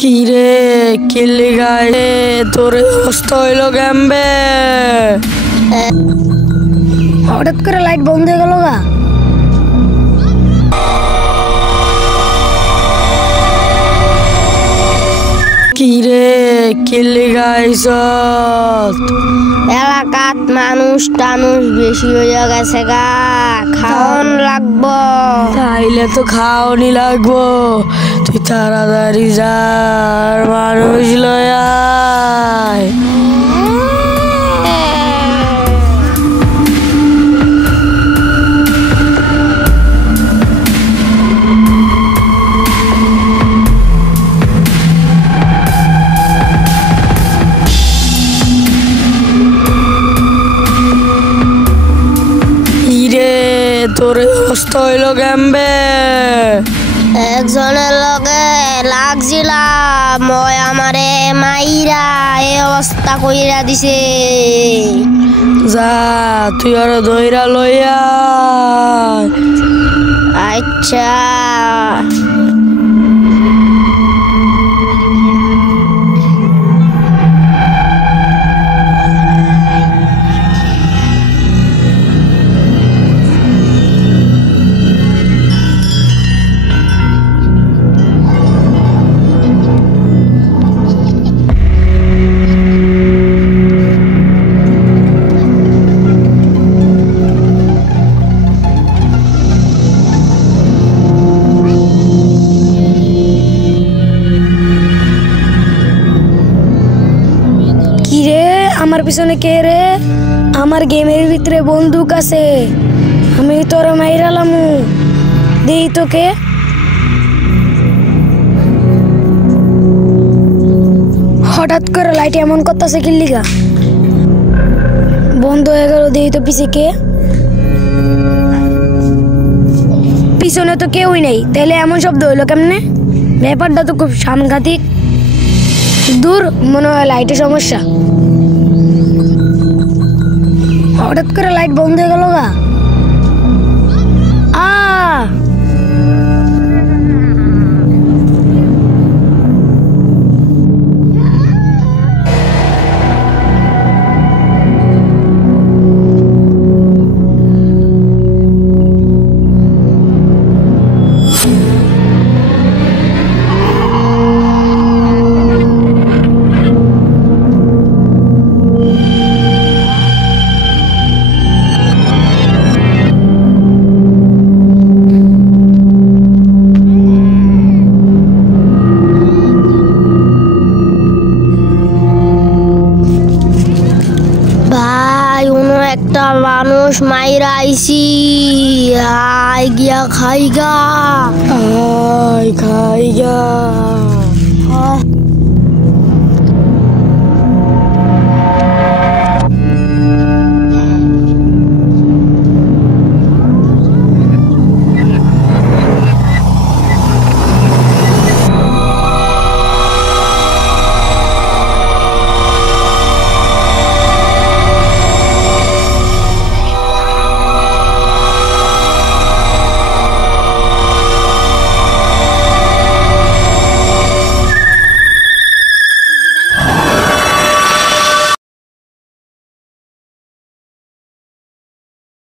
কি রে কিল্লি গায়ে তোর অবস্থা হইলো কেমবে? হঠাৎ করে লাইট বন্ধ হয়ে গেল গা। কি রে কিল্লি গাইছ? এলাকাত মানুষ টানুষ বেশি হয়ে গেছে গা, খাওয়ান লাগবো। তাইলে তো খাওয়ানি লাগবো, তুই তাড়াতাড়ি যা আর মানুষ লয় আয়। তোর অবস্থা হইলো কেমবে? একজনের লগে লাগছিলাম, ওই আমারে মাইরা এই অবস্থা কইরা দিছে। যা তুই আর ধইরা লইয়া। আচ্ছা আমার পিছনে কে রে? আমার গেমের ভিতরে বন্দুক আছে, আমি তোর মাইরালামু। দেই তোকে। হঠাৎ করে লাইট এমন করতেছে কি লিগা? বন্ধ হয়ে গেল। দেই তো পিছে কে? পিছনে তো কেউই নেই, তাহলে এমন শব্দ হইলো কেমনে? ব্যাপারটা তো খুব সাংঘাতিক। দূর, মনে হয় লাইটের সমস্যা। হঠাৎ করে লাইট বন্ধ হয়ে গেল গা। একটা মানুষ মাইরা আইছি, আয় গিয়া খাইগা। আয় খাইগা।